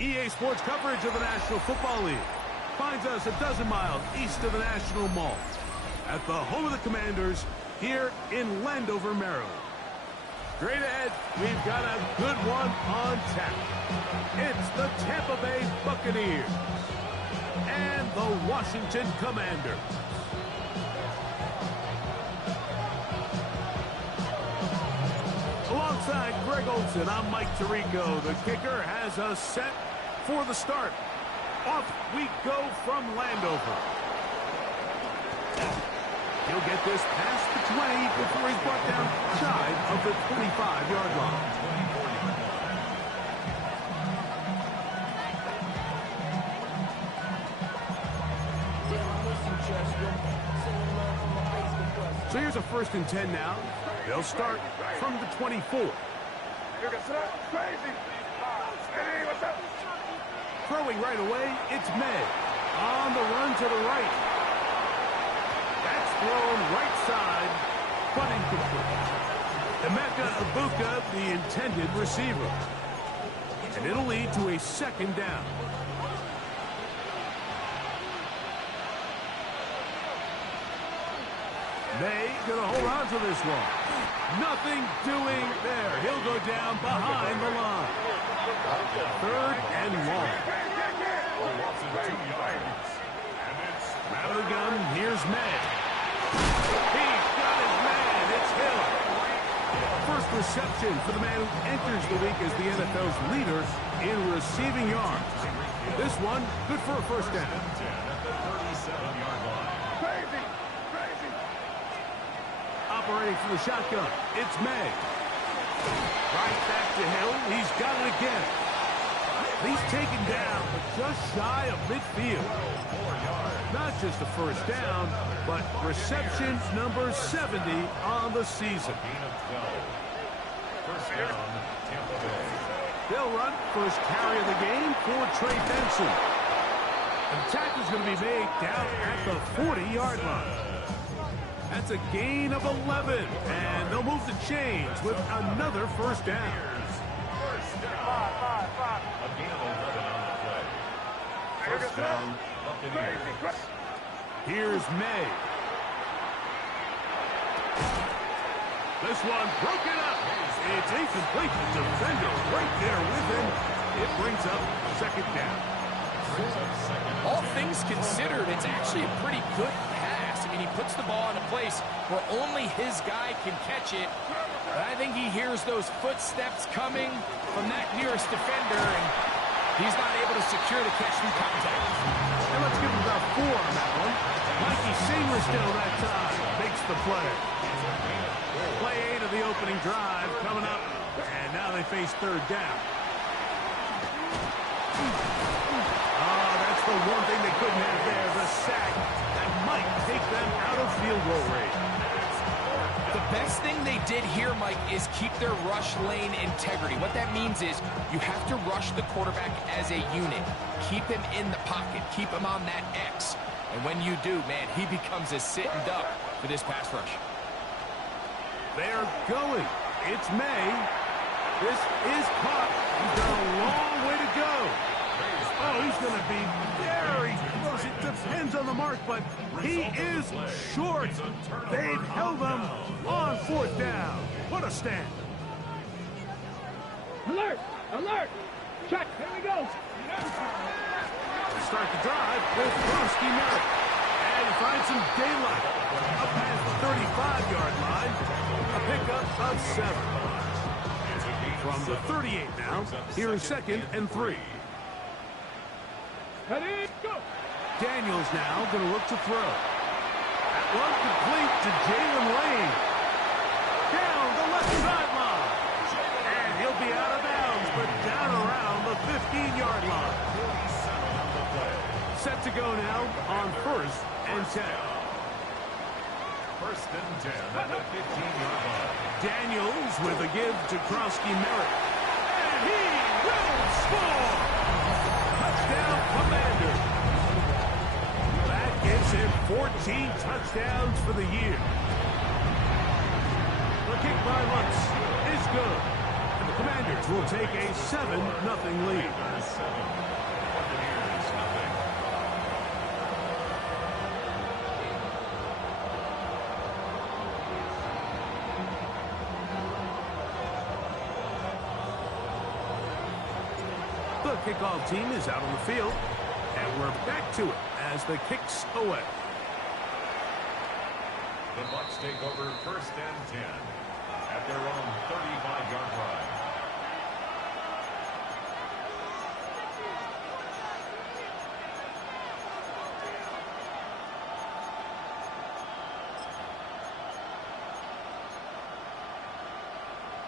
EA Sports coverage of the National Football League finds us a dozen miles east of the National Mall at the home of the Commanders here in Landover, Maryland. Straight ahead, we've got a good one on tap. It's the Tampa Bay Buccaneers and the Washington Commanders. Alongside Greg Olson, I'm Mike Tirico. The kicker has us set for the start. Off we go from Landover. He'll get this past the 20 before he's brought down shy of the 25-yard line. So here's a 1st and 10 now. They'll start from the 24. Throwing right away, it's May. On the run to the right. That's thrown right side, but incomplete. Emeka Ibuka, the intended receiver. And it'll lead to a 2nd down. May gonna hold on to this one. Nothing doing there. He'll go down behind the line. 3rd and long. Out of the gun, here's May. He's got his man. It's Hill. First reception for the man who enters the week as the NFL's leader in receiving yards. This one, good for a 1st down. Operating from the shotgun, it's May. Right back to Hill. He's got it again. He's taken down, but just shy of midfield. Not just a 1st down, but reception number 70 on the season. They'll run first carry of the game for Trey Benson. And the tackle's going to be made down at the 40-yard line. That's a gain of 11, and they'll move the chains with another 1st down. A gain of 11 on the play. 1st down, Buccaneers. Here's May. This one broken up. It's incomplete. The defender right there with him. It brings up 2nd down. All things considered, it's actually a pretty good pass. I mean, he puts the ball in a place where only his guy can catch it. But I think he hears those footsteps coming from that nearest defender, and he's not able to secure the catch through contact. And let's give him about 4 on that one. Mikey Seymour still that time makes the play. Play 8 of the opening drive coming up, and now they face 3rd down. Oh, that's the one thing they couldn't have there, the sack that might take them out of field goal range. The best thing they did here, Mike, is keep their rush lane integrity. What that means is you have to rush the quarterback as a unit. Keep him in the pocket. Keep him on that X. And when you do, man, he becomes a sitting duck for this pass rush. They're going. It's May. This is caught. He's got a long way to go. Oh, he's going to be very close. It depends on the mark, but he is short. They've held him on 4th down. What a stand. Alert! Alert! Check. Here we go. Start the drive with Krosky Merritt. And he finds some daylight. Up past the 35-yard line. A pickup of 7. From the 38 now, here is 2nd and 3. Ready, go! Daniels now going to look to throw. That one complete to Jalen Lane. Down the left sideline. And he'll be out of bounds, but down around the 15-yard line. Set to go now on 1st and 10. 1st and 10 at the 15-yard line. Daniels with a give to Krosky Merritt. And he will score! Touchdown, Commanders. That gives him 14 touchdowns for the year. The kick by Lutz is good. And the Commanders will take a 7-0 lead. The kickoff team is out on the field, and we're back to it as the kick's away. The Bucs take over 1st and 10 at their own 35-yard line.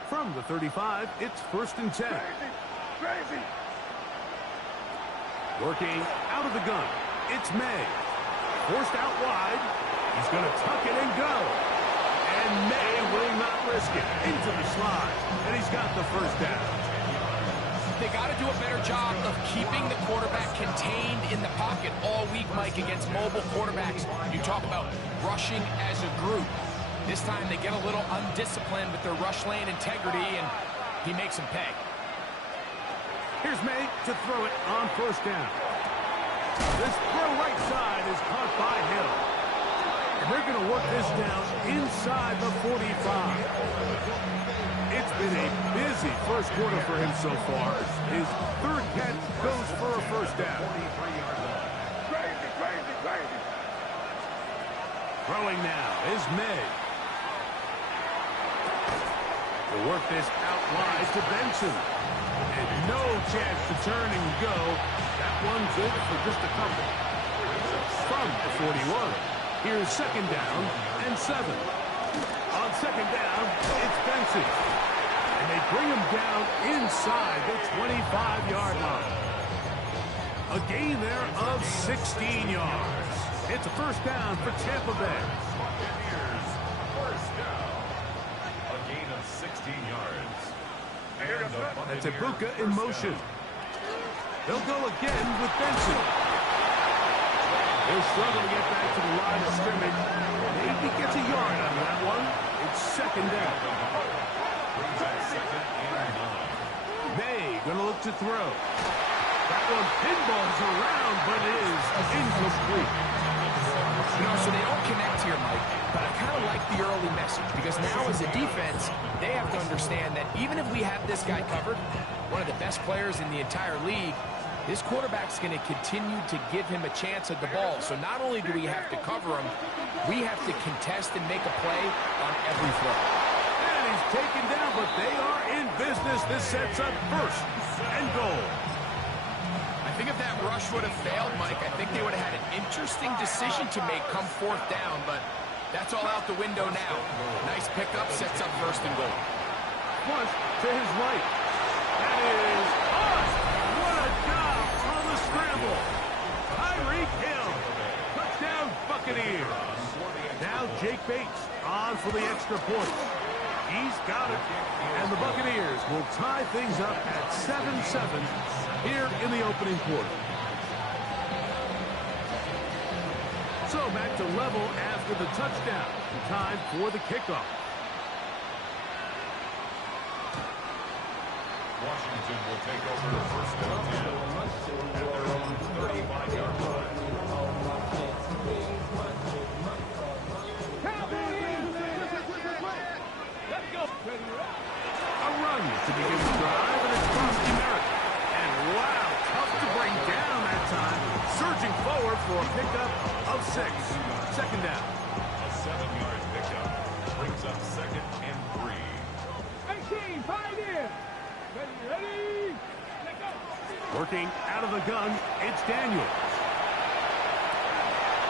From the 35, it's 1st and 10. Crazy. Working out of the gun, it's May. Forced out wide. He's going to tuck it and go. And May will not risk it. Into the slide. And he's got the 1st down. They got to do a better job of keeping the quarterback contained in the pocket all week, Mike, against mobile quarterbacks. You talk about rushing as a group. This time they get a little undisciplined with their rush lane integrity, and he makes them pay. Here's May to throw it on 1st down. This throw right side is caught by Hill. And they're going to work this down inside the 45. It's been a busy 1st quarter for him so far. His 3rd catch goes for a 1st down. Crazy, crazy, crazy. Throwing now is May. To work this out wide to Benson. And no chance to turn and go. That one's in for just a couple. From the 41. Here's 2nd down and 7. On 2nd down, it's Benson. And they bring him down inside the 25-yard line. A gain there of 16 yards. It's a 1st down for Tampa Bay. First down. A gain of 16 yards. That's a Bucs in motion. They'll go again with Benson. They'll struggle to get back to the line of scrimmage. Maybe gets a yard out of that one. It's 2nd down. May going to look to throw. That one pinballs around, but is incomplete. You know, so they don't connect here, Mike, but I kind of like the early message because now as a defense, they have to understand that even if we have this guy covered, one of the best players in the entire league, this quarterback's going to continue to give him a chance at the ball. So not only do we have to cover him, we have to contest and make a play on every throw. And he's taken down, but they are in business. This sets up 1st and goal. I think if that rush would have failed, Mike, I think they would have had an interesting decision to make come 4th down, but that's all out the window now. Nice pickup, sets up 1st and goal. Flush to his right. That is us. What a job on the scramble. Tyreek Hill. Touchdown Buccaneers. Now Jake Bates on for the extra point. He's got it. And the Buccaneers will tie things up at 7-7 here in the opening quarter. So back to level after the touchdown. Time for the kickoff. Washington will take over 1st and 10 at their own 35-yard line. Let's go. A run to begin the drive, and it's Frosty Merritt. And wow, tough to bring down that time. Surging forward for a pickup of 6. 2nd down. A 7-yard pickup brings up 2nd and 3. 18, 5 in. Ready, let go. Working out of the gun, it's Daniel.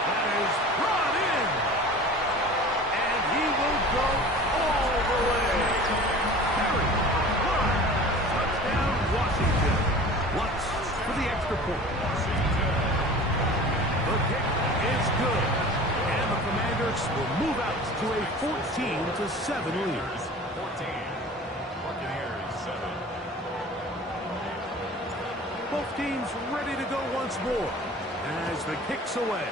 That is brought in. And he will go all the way. Harry, touchdown, Washington. Bucs for the extra point. The kick is good. And the Commanders will move out to a 14-7 lead. 14. Buccaneers 7. Both teams ready to go once more as the kick's away.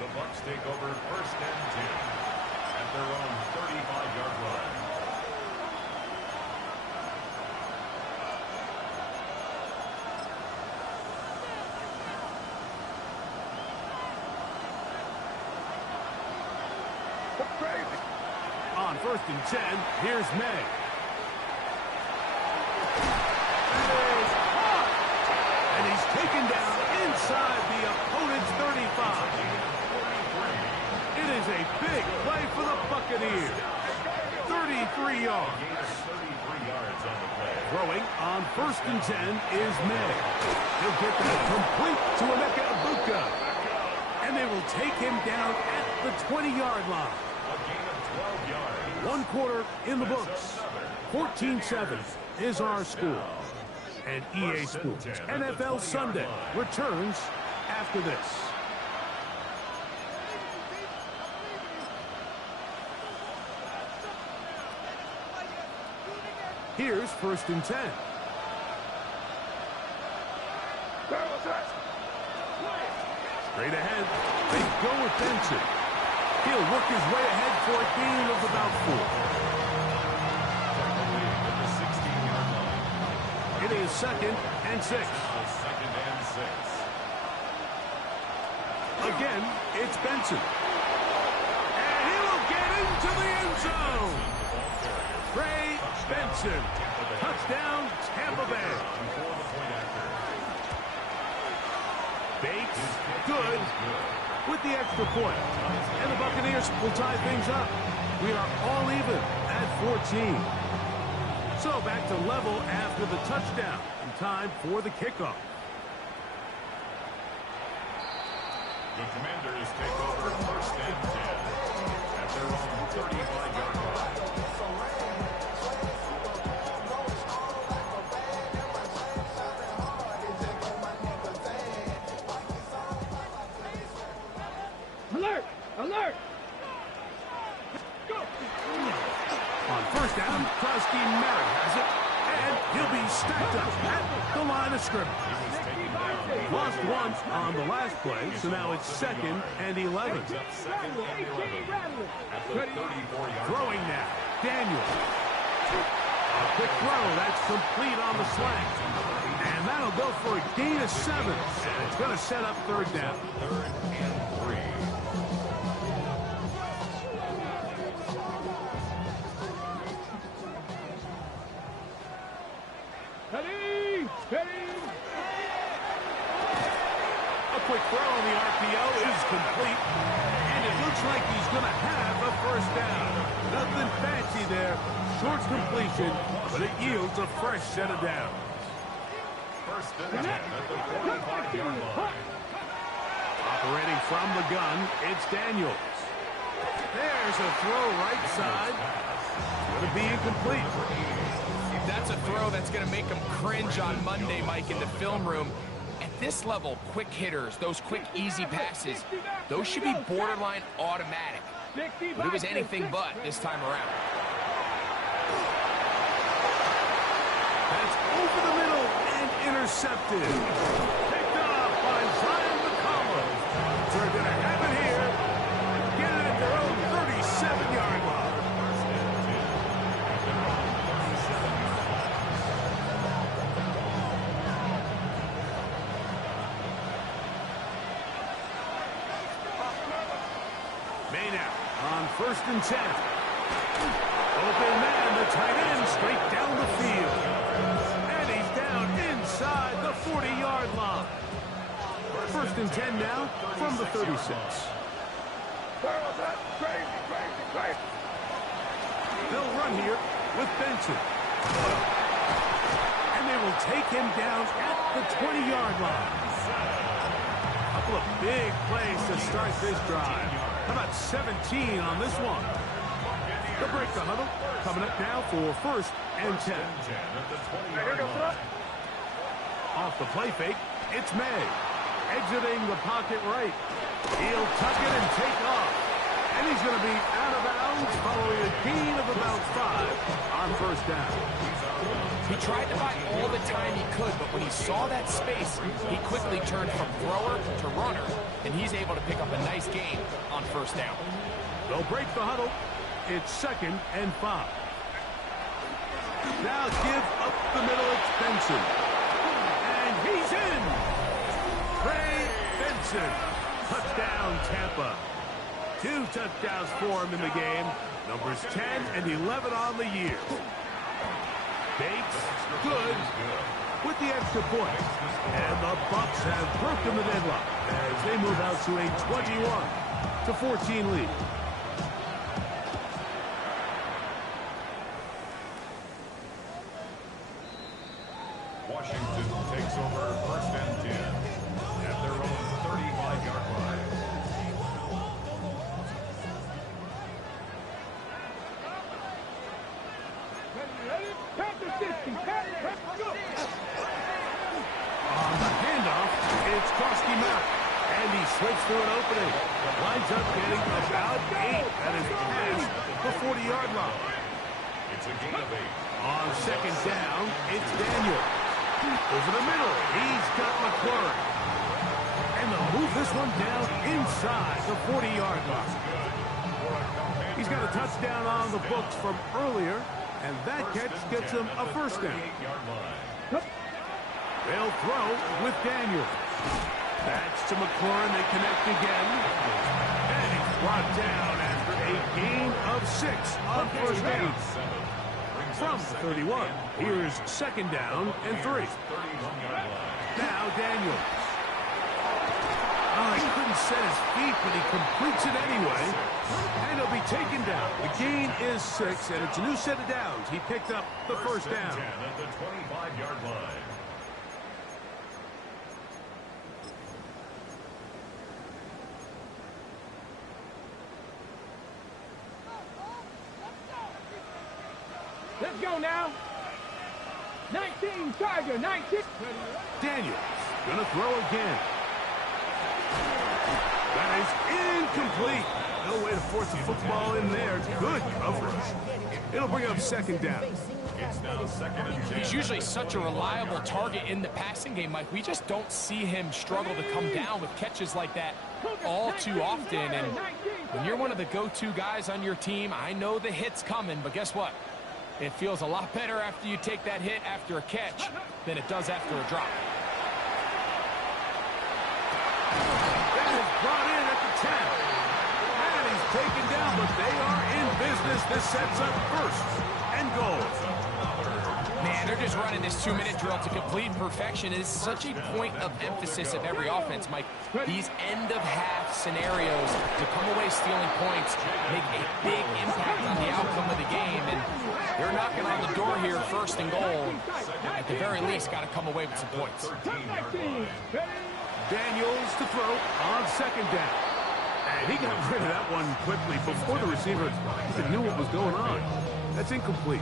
The Bucs take over 1st and 10 at their own 35-yard line. On 1st and 10, here's May. And he's taken down inside the opponent's 35. It is a big play for the Buccaneers. 33 yards. Throwing on 1st and 10 is May. He'll get that complete to Emeka Ibuka. And they will take him down at the 20-yard line. 1 quarter in the books. 14-7 is our score. And EA Sports NFL Sunday returns after this. Here's 1st and 10. Straight ahead, they go with Benson. He'll work his way ahead for a gain of about 4. It is 2nd and 6. Again, it's Benson. And he will get into the end zone. Trey Benson. Touchdown, Tampa Bay. Bates, good, with the extra point. And the Buccaneers will tie things up. We are all even at 14. So back to level after the touchdown. And time for the kickoff. The Commanders take over 1st and 10 at their own 35-yard line. Alert! Alert! Go! On 1st down, Krusty Merritt has it. And he'll be stacked up at the line of scrimmage. Lost once on the last play, so now it's 2nd and 11. Throwing now, Daniel. A quick throw, that's complete on the slant. And that'll go for a gain of 7. And it's going to set up 3rd down. 3rd and 3. Ready! Ready! A quick throw on the RPO is complete. And it looks like he's going to have a 1st down. Nothing fancy there. Short completion, but it yields a fresh set of downs. 1st and 10 at the 45-yard line. Operating from the gun, it's Daniels. There's a throw right side. Going to be incomplete. That's a throw that's going to make them cringe on Monday, Mike, in the film room. At this level, quick hitters, those quick, easy passes, those should be borderline automatic. But it was anything but this time around. That's over the middle and intercepted. Picked up by Zion McCollum. They're going to have it here. Get it at their own 37-yard line. May now on 1st and 10. Open man, the tight end, straight down the field. And he's down inside the 40-yard line. 1st and 10 now from the 36. They'll run here with Benson. And they will take him down at the 20-yard line. A couple of big plays to start this drive. How about 17 on this one? They'll break the huddle. Coming up now for 1st and 10. Off the play fake, it's May. Exiting the pocket right. He'll tuck it and take off. And he's going to be out of bounds following a gain of about 5 on 1st down. He tried to buy all the time he could, but when he saw that space, he quickly turned from thrower to runner, and he's able to pick up a nice gain on 1st down. They'll break the huddle. It's 2nd and 5. Now give up the middle. It's Benson. And he's in. Trey Benson. Touchdown, Tampa. 2 touchdowns for him in the game. Numbers 10 and 11 on the year. Bates, good with the extra point. And the Bucs have broken the deadlock as they move out to a 21-14 lead. Washington takes over 1st and 10 at their own 35-yard line. On the handoff, it's Koski Mack. And he slips through an opening. Lines up getting about 8 at his past the 40-yard line. It's a gain of 8. On 2nd down, it's Daniel. Over the middle, he's got McLaurin. And they'll move this one down inside the 40-yard line. He's got a touchdown on the books from earlier, and that catch gets him a 1st down. They'll throw with Daniel. That's to McLaurin. They connect again. And he's brought down after a gain of 6 on 1st down. From the 31, here's 2nd down and 3. Now Daniel. Oh, he couldn't set his feet, but he completes it anyway. And he'll be taken down. The gain is 6, and it's a new set of downs. He picked up the 1st down. At the 25-yard line. Let's go now. 19, Tiger, 19. Daniels gonna throw again. That is incomplete. No way to force the football in there. Good coverage. It'll bring up 2nd down. It's now 2nd and 10. He's usually such a reliable target in the passing game, Mike. We just don't see him struggle to come down with catches like that all too often. And when you're one of the go-to guys on your team, I know the hit's coming, but guess what? It feels a lot better after you take that hit after a catch than it does after a drop. That is brought in at the 10. And he's taken down, but they are in business. This sets up 1st and goal. Man, they're just running this 2-minute drill to complete perfection. It is such a point of emphasis of every offense, Mike. These end-of-half scenarios to come away stealing points make a big impact on the outcome of the game. And they're knocking on the door here, 1st and goal. At the very least, got to come away with some points. Daniels to throw on 2nd down. And he got rid of that one quickly before the receiver even knew what was going on. That's incomplete.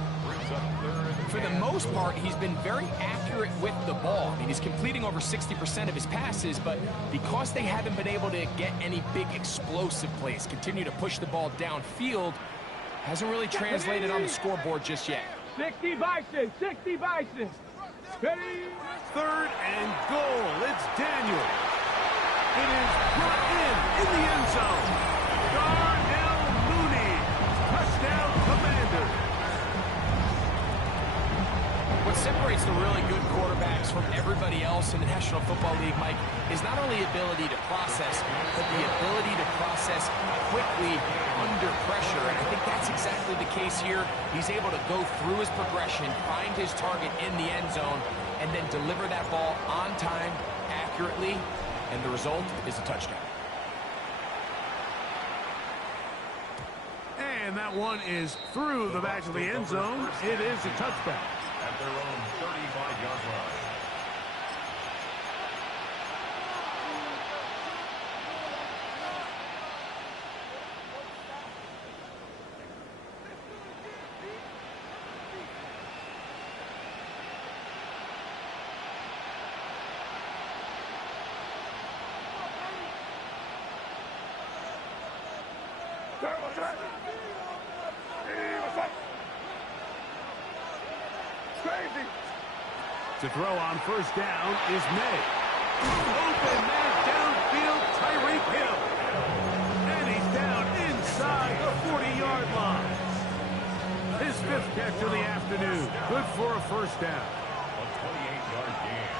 For the most part, he's been very accurate with the ball. I mean, he's completing over 60% of his passes, but because they haven't been able to get any big explosive plays, continue to push the ball downfield, hasn't really translated on the scoreboard just yet. 60 Bison, 60 Bison. Ready? 3rd and goal. It's Daniel. It is brought in the end zone. Darnell Mooney. Touchdown, Commander. What separates the really good quarterbacks from everybody else in the National Football League, Mike, is not only ability to process, but the ability to process quickly under pressure. And I think that's exactly the case here. He's able to go through his progression, find his target in the end zone, and then deliver that ball on time, accurately, and the result is a touchdown. And that one is through the back of the end zone. It is a touchdown. At their own 35-yard line. To throw on 1st down is May. Open man downfield, Tyreek Hill. And he's down inside the 40-yard line. catch of the afternoon. Good for a first down. A 28-yard gain.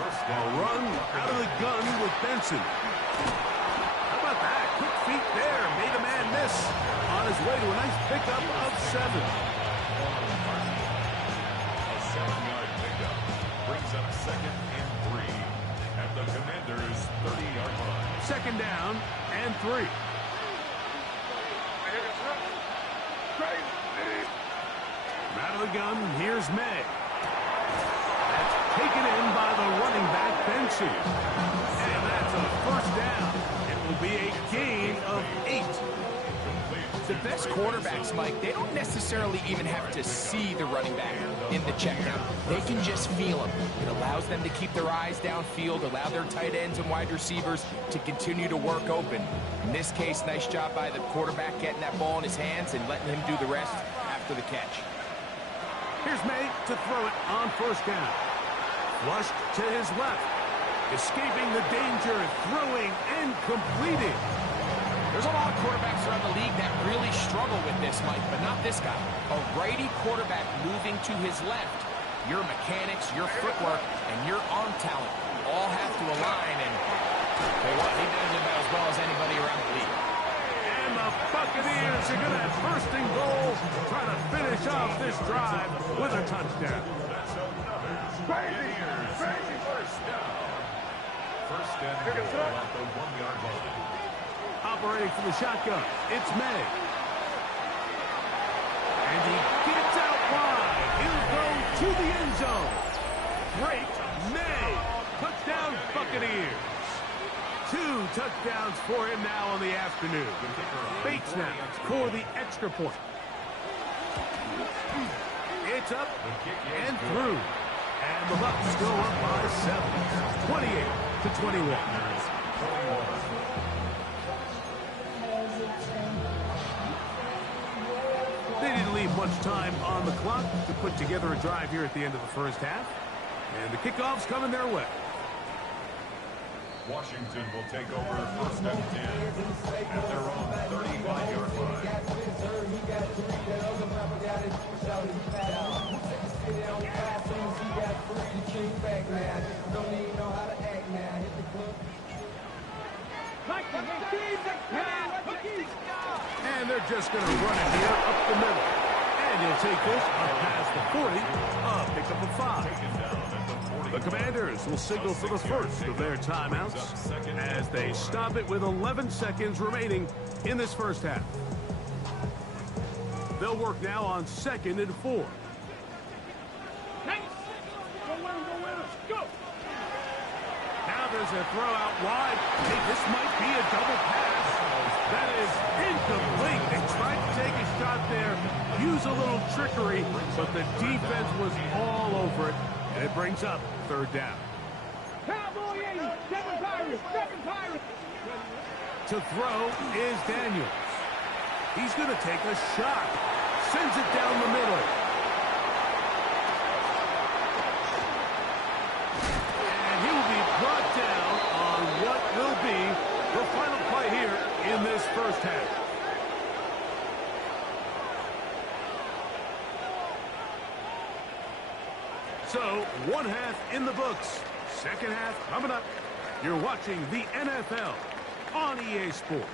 First A down. run out of the gun with Benson. How about that? Quick feet there. Made a man miss. On his way to a nice pickup of 7. A 7-yard pickup brings up 2nd and 3 at the Commanders' 30-yard line. Second down and 3. Out of the gun, here's May. That's taken in by the running back, Benson. And that's a first down. It will be a gain of 8. The best quarterbacks, Mike, they don't necessarily even have to see the running back in the check down. They can just feel him. It allows them to keep their eyes downfield, allow their tight ends and wide receivers to continue to work open. In this case, nice job by the quarterback getting that ball in his hands and letting him do the rest after the catch. Here's May to throw it on first down. Flushed to his left. Escaping the danger, throwing and completing. There's a lot of quarterbacks around the league that really struggle with this, Mike, but not this guy. A righty quarterback moving to his left. Your mechanics, your footwork, and your arm talent all have to align, and hey, what, he does it about as well as anybody around the league. And the Buccaneers are going to have first and goal, trying to finish off this drive with a touchdown. That's another Buccaneers first down. First and goal at the 1-yard line. Operating from the shotgun, it's May. And he gets out wide. He'll go to the end zone. Great May. Touchdown Buccaneers. 2 touchdowns for him now on the afternoon. Bates now for the extra point. It's up and through. And the Bucs go up by 7, 28-21. They didn't leave much time on the clock to put together a drive here at the end of the first half. And the kickoff's coming their way. Washington will take over first and 10 at their own 35-yard line. And they're just going to run it here up the middle. And he'll take this up past the 40, a pickup of 5. Taken down at the 40. The Commanders will signal for the first of their timeouts as they stop it with 11 seconds remaining in this first half. They'll work now on 2nd and 4. Now there's a throw out wide. Hey, this might be a double pass. That is incomplete. They tried to take a shot there, use a little trickery, but the defense was all over it, and it brings up 3rd down. Cowboy 80, 7 Pirates. To throw is Daniels. He's going to take a shot. Sends it down the middle. And he will be brought down on what will be the final play here in this first half. So, 1 half in the books. Second half coming up. You're watching the NFL on EA Sports.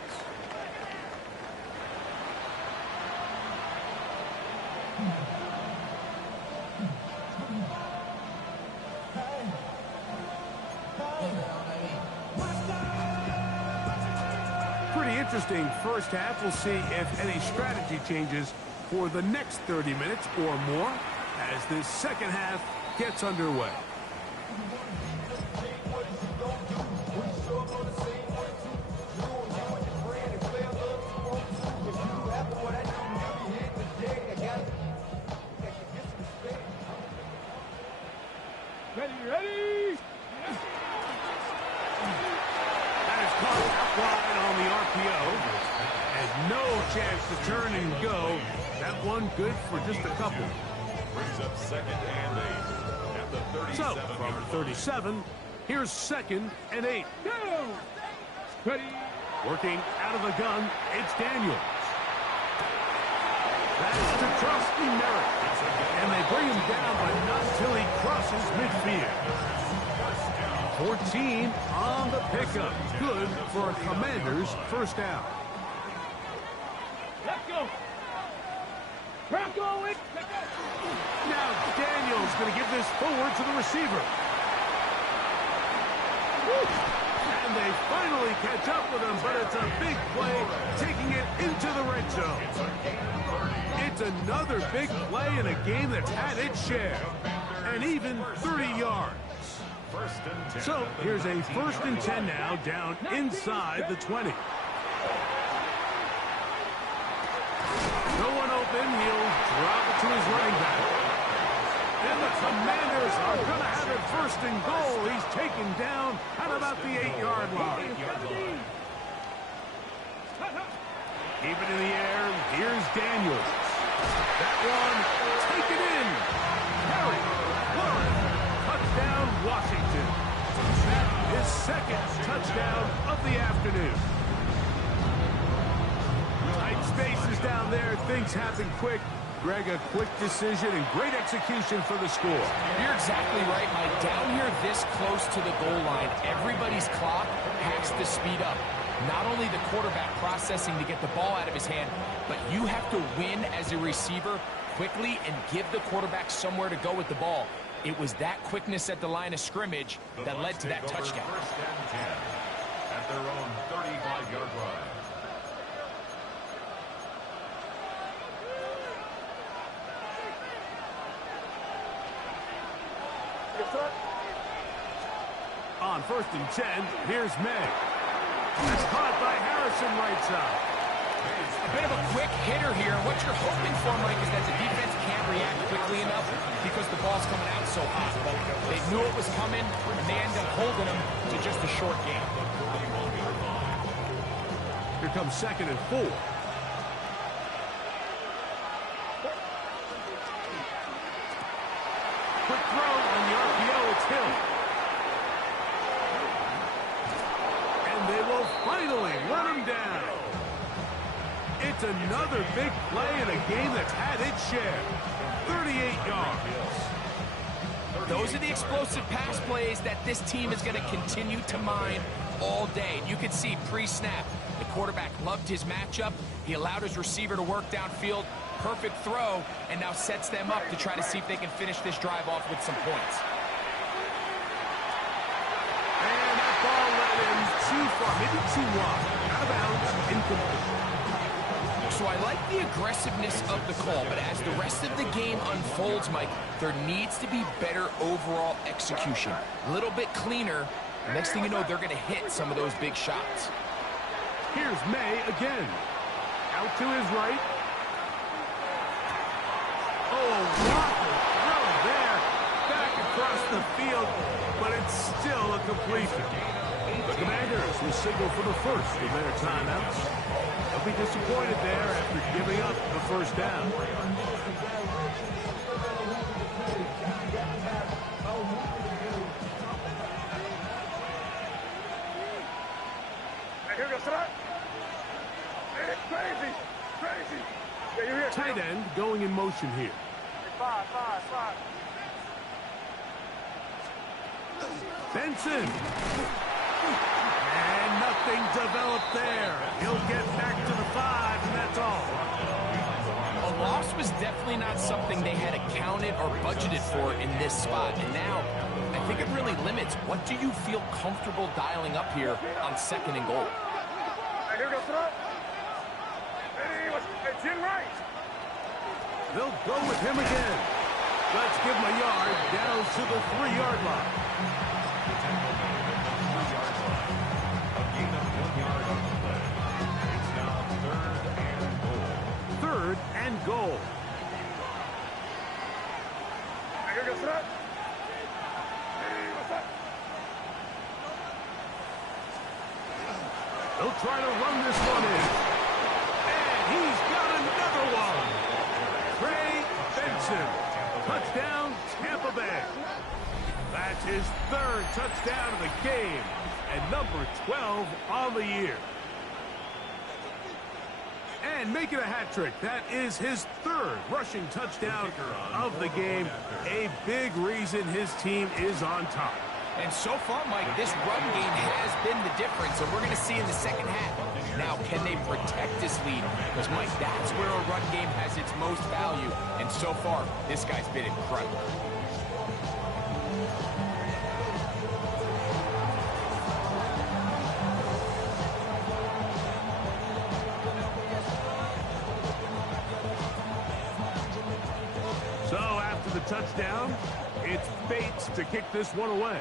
Pretty interesting first half. We'll see if any strategy changes for the next 30 minutes or more as this second half gets underway. Ready? That is caught wide on the RPO. And no chance to turn and go. That one good for just a couple. Brings up 2nd and 8 at the 37. So, from 37, here's 2nd and 8. Go! Ready? Working out of the gun, it's Daniels. That's to Trusty Merritt. And they bring him down, but not until he crosses midfield. 14 on the pickup. Good for a Commanders first down. Let's go. Crack going. Now Daniel's going to give this forward to the receiver. Woo. And they finally catch up with him, but it's a big play, taking it into the red zone. It's another big play in a game that's had its share, and even 30 yards. So here's a 1st and 10 now, down inside the 20. No one open, he'll drop it to his running back. And the Commanders are going to have it 1st and goal. He's taken down at about the 8-yard line. Keep it in the air. Here's Daniels. That one taken in. Harry, Warren, touchdown Washington. His 2nd touchdown of the afternoon. Tight spaces down there. Things happen quick. Greg, a quick decision and great execution for the score. You're exactly right, Mike. Down here this close to the goal line, everybody's clock has to speed up. Not only the quarterback processing to get the ball out of his hand, but you have to win as a receiver quickly and give the quarterback somewhere to go with the ball. It was that quickness at the line of scrimmage that led to that touchdown. 1st and 10 at their own 35-yard line. On 1st and 10, here's May. It's caught by Harrison right side. A bit of a quick hitter here. What you're hoping for, Mike, is that the defense can't react quickly enough because the ball's coming out so hot. But they knew it was coming, and they end up holding them to just a short game. Here comes 2nd and 4. Quick throw on the RPO. It's Hill. And they will finally run him down. It's another big play in a game that's had its share. 38 yards. Those are the explosive pass plays that this team is going to continue to mine all day. And you can see pre-snap, the quarterback loved his matchup. He allowed his receiver to work downfield. Perfect throw, and now sets them up to try to see if they can finish this drive off with some points. And that ball led him too far, maybe too wide. Out of bounds, incomplete. So I like the aggressiveness of the call, but as the rest of the game unfolds, Mike, there needs to be better overall execution. A little bit cleaner. Next thing you know, they're going to hit some of those big shots. Here's May again. Out to his right. Oh, whopper throw there. Back across the field, but it's still a completion. The Commanders will signal for the first of their timeouts. They'll be disappointed there after giving up the 1st down. Tight end going in motion here. Five. Benson. And nothing developed there. He'll get back to the 5, and that's all. A loss was definitely not something they had accounted or budgeted for in this spot. And now, I think it really limits what do you feel comfortable dialing up here on 2nd and goal. Here goes throw. It's in right. They'll go with him again. Let's give him a yard down to the 3-yard line. A gain of 1 yard on the play. It's now 3rd and 3rd and goal. goal. Here goes throw. What's up? They'll try to run this one in. And he's got another one. Trey Benson. Touchdown, Tampa Bay. That's his 3rd touchdown of the game. And number 12 on the year. And And make it a hat trick. That is his third rushing touchdown of the game. A big reason his team is on top. And so far, Mike, this run game has been the difference, and we're going to see in the second half. Now, can they protect this lead? Because, Mike, that's where a run game has its most value. And so far, this guy's been incredible. So after the touchdown, it's Bates to kick this one away.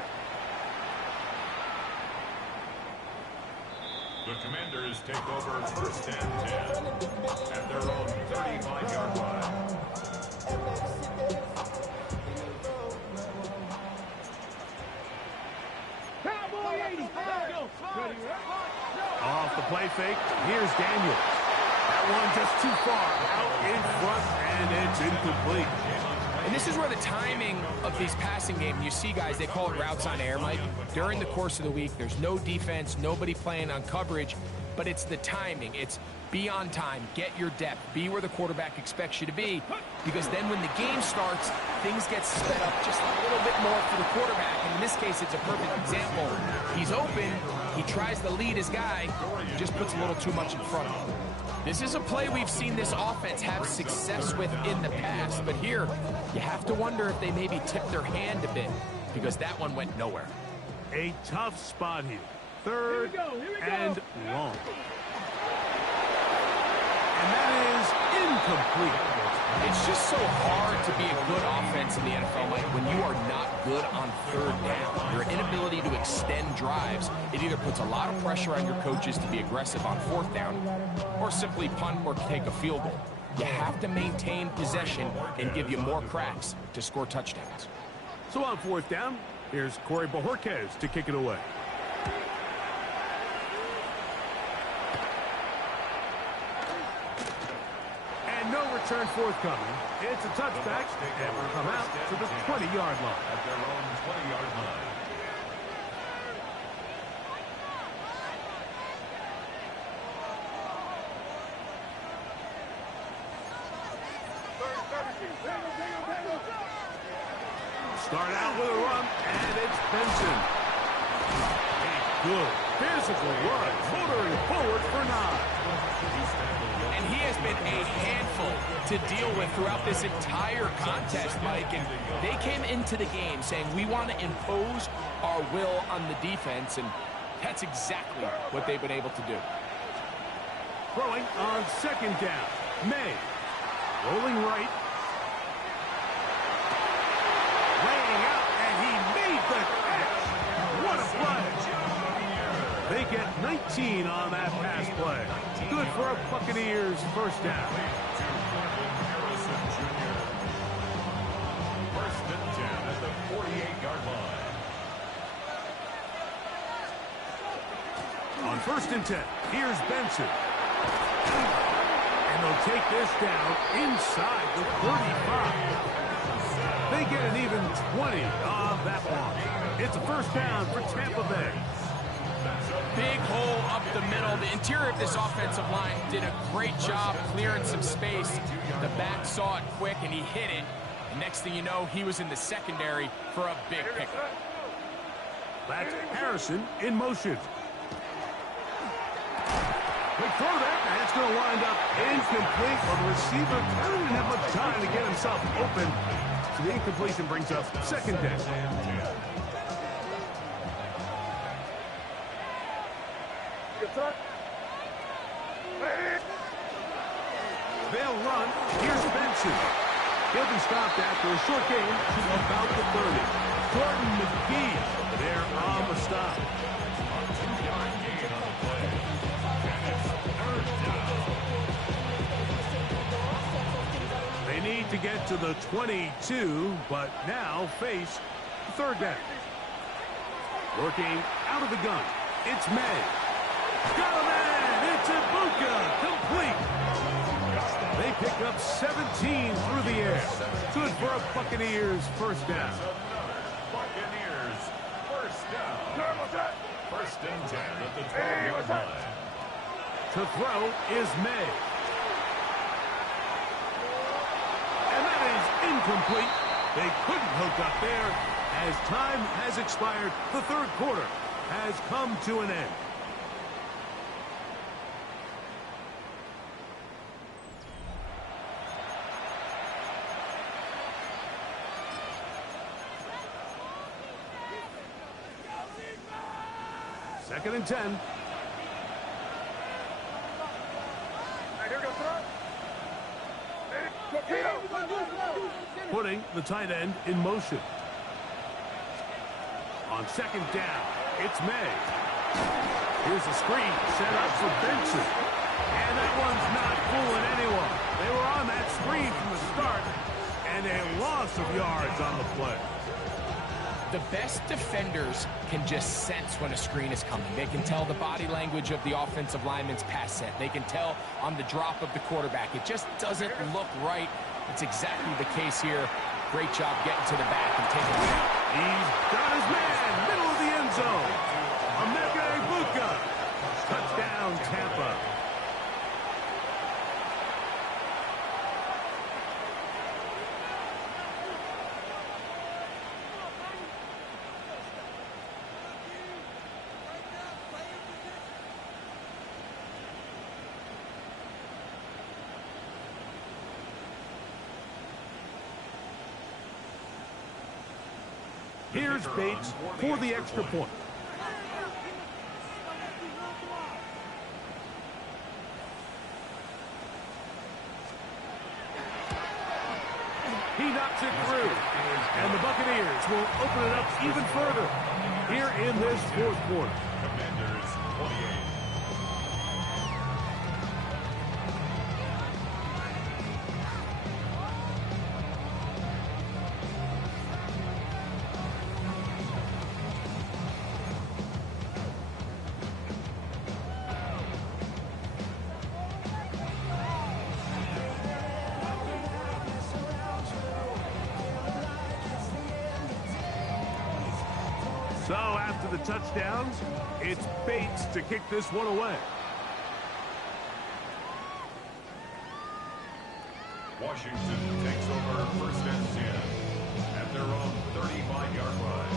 The Commanders take over first and 10 at their own 35-yard line. Cowboy 80. Let's go. Ready, Off the play fake, here's Daniel. That one just too far out in front, and it's incomplete. And this is where the timing of these passing games, you see guys, they call it routes on air, Mike. During the course of the week, there's no defense, nobody playing on coverage, but it's the timing. It's be on time, get your depth, be where the quarterback expects you to be, because then when the game starts, things get sped up just a little bit more for the quarterback. And in this case, it's a perfect example. He's open, he tries to lead his guy, just puts a little too much in front of him. This is a play we've seen this offense have success with in the past, but here, you have to wonder if they maybe tipped their hand a bit, because that one went nowhere. A tough spot here. Third and long. And that is incomplete. It's just so hard to be a good offense in the NFL, Mike, when you are not good on third down. Your inability to extend drives, it either puts a lot of pressure on your coaches to be aggressive on fourth down or simply punt or take a field goal. You have to maintain possession and give you more cracks to score touchdowns. So on fourth down, here's Corey Bojorquez to kick it away. No return forthcoming. It's a touchback, and will come out to the 20-yard line. At their own 20-yard line. Start out with a run, and it's Benson. A good physical run, motoring forward for 9. And he has been a handful to deal with throughout this entire contest, Mike. And they came into the game saying, we want to impose our will on the defense, and that's exactly what they've been able to do. Throwing on second down. May. Rolling right. Laying out, and he made the catch. What a play. They get 19 on that pass play. Good for a Buccaneers first down. First and 10 at the 48-yard line. On first and 10, here's Benson. And they'll take this down inside the 35. They get an even 20 on that one. It's a first down for Tampa Bay. Big hole up the middle. The interior of this offensive line did a great job clearing some space. The back saw it quick, and he hit it. And next thing you know, he was in the secondary for a big pickup. That's Harrison in motion. Quick throw there, and it's going to wind up incomplete. But the receiver didn't have much time to get himself open. So the incompletion brings up second down. They'll run. Here's Benson. He'll be stopped after a short gain to about the 30. Jordan McGee there on the stop. They need to get to the 22, but now face third down. Working out of the gun. It's May. Got a man. It's Ibuka. Complete. They pick up 17 through the air. Good for a Buccaneers first down. Buccaneers first down. First and 10 at the 12-yard line. To throw is May. incomplete. They couldn't hook up there. As time has expired, the third quarter has come to an end. Second and 10. Putting the tight end in motion. On second down, it's May. Here's a screen set up for Benson. And that one's not fooling anyone. They were on that screen from the start, and a loss of yards on the play. The best defenders can just sense when a screen is coming. They can tell the body language of the offensive lineman's pass set. They can tell on the drop of the quarterback. It just doesn't look right. It's exactly the case here. Great job getting to the back and taking it out. He's got his man, middle of the end zone. Bucs. Touchdown, Tampa. Here's Bates for the extra point. He knocks it through. And the Buccaneers will open it up even further here in this fourth quarter. Commanders 28. So after the touchdowns, it's Bates to kick this one away. Washington takes over first and 10 at their own 35-yard line.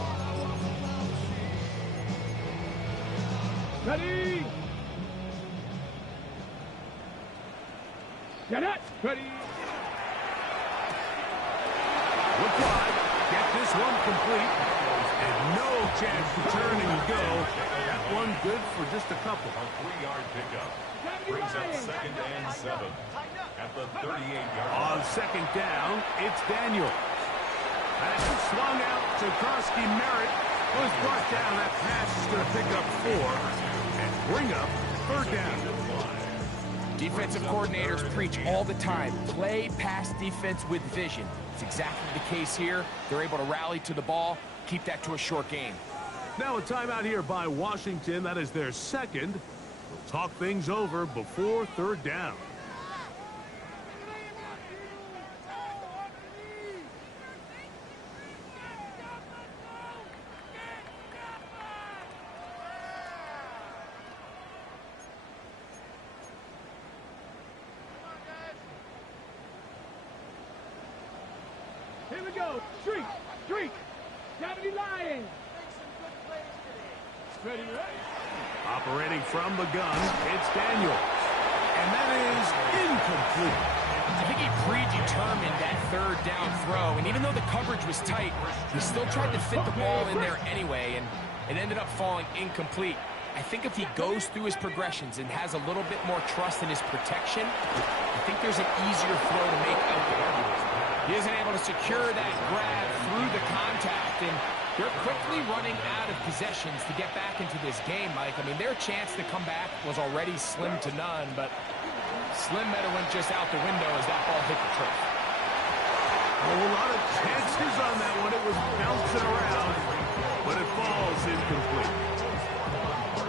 Ready! Get it! Ready! Look wide. Get this one complete. And no chance to turn and go. That one good for just a couple. A 3-yard pickup brings up second and 7 at the 38-yard line. On second down, it's Daniel. Pass is swung out to Krosky. Merritt was brought down. That pass is going to pick up 4 and bring up third down. Defensive coordinators preach all the time. Play pass defense with vision. It's exactly the case here. They're able to rally to the ball, keep that to a short game. Now a timeout here by Washington. That is their second. We'll talk things over before third down. Here we go. Streak! Streak! Gravity Lion! Ready, ready? Operating from the gun, it's Daniel. And that is incomplete. I think he predetermined that third down throw, and even though the coverage was tight, he still tried to fit the ball in there anyway, and it ended up falling incomplete. I think if he goes through his progressions and has a little bit more trust in his protection, I think there's an easier throw to make out there. He isn't able to secure that grab through the contact, and they're quickly running out of possessions to get back into this game, Mike. I mean, their chance to come back was already slim to none, but slim better went just out the window as that ball hit the turf. A lot of chances on that one. It was bouncing around, but it falls incomplete.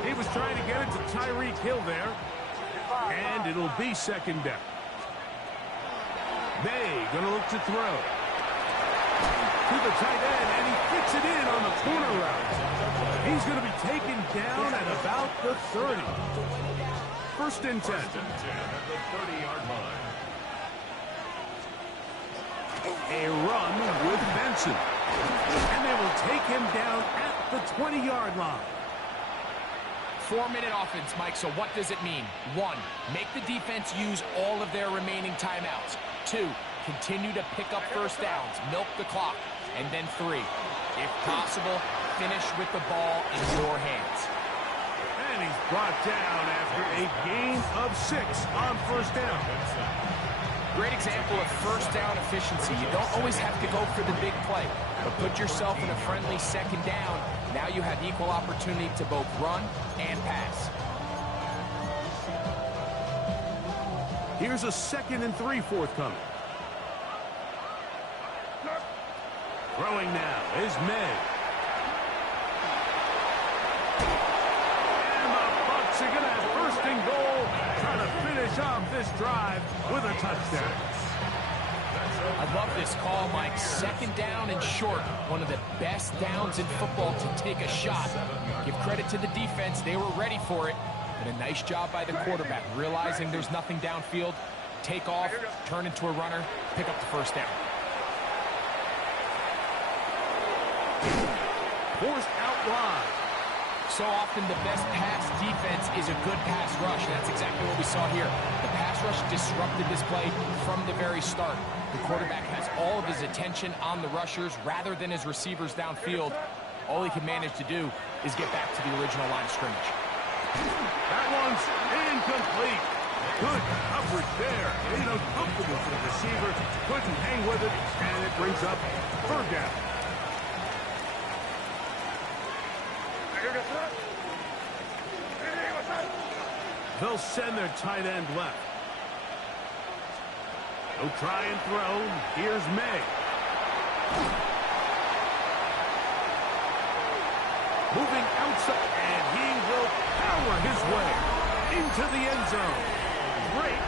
He was trying to get it to Tyreek Hill there, and it'll be second down. May gonna look to throw. To the tight end, and he fits it in on the corner route. He's gonna be taken down at about the 30. First and 10. First and 10 at the 30-yard line. a run with Benson. And they will take him down at the 20-yard line. 4-minute offense, Mike, so what does it mean? 1, make the defense use all of their remaining timeouts. 2, continue to pick up first downs, milk the clock. And then 3, if possible, finish with the ball in your hands. And he's brought down after a gain of 6 on first down. Great example of first down efficiency. You don't always have to go for the big play, but put yourself in a friendly second down. Now you have equal opportunity to both run and pass. Here's a 2nd and 3 forthcoming. Throwing now is May. And the Bucs are going to have first and goal, trying to finish off this drive with a touchdown. I love this call, Mike. 2nd down and short. One of the best downs in football to take a shot. Give credit to the defense. They were ready for it. And a nice job by the quarterback, realizing there's nothing downfield. Take off, turn into a runner, pick up the first down. Forced out wide. So often the best pass defense is a good pass rush. And that's exactly what we saw here. The pass rush disrupted this play from the very start. The quarterback has all of his attention on the rushers rather than his receivers downfield. All he can manage to do is get back to the original line of scrimmage. That one's incomplete. Good coverage there. It is uncomfortable for the receiver. Couldn't hang with it, and it brings up 3rd down. They'll send their tight end left. They'll try and throw. Here's May. Moving outside, and he will power his way into the end zone. Great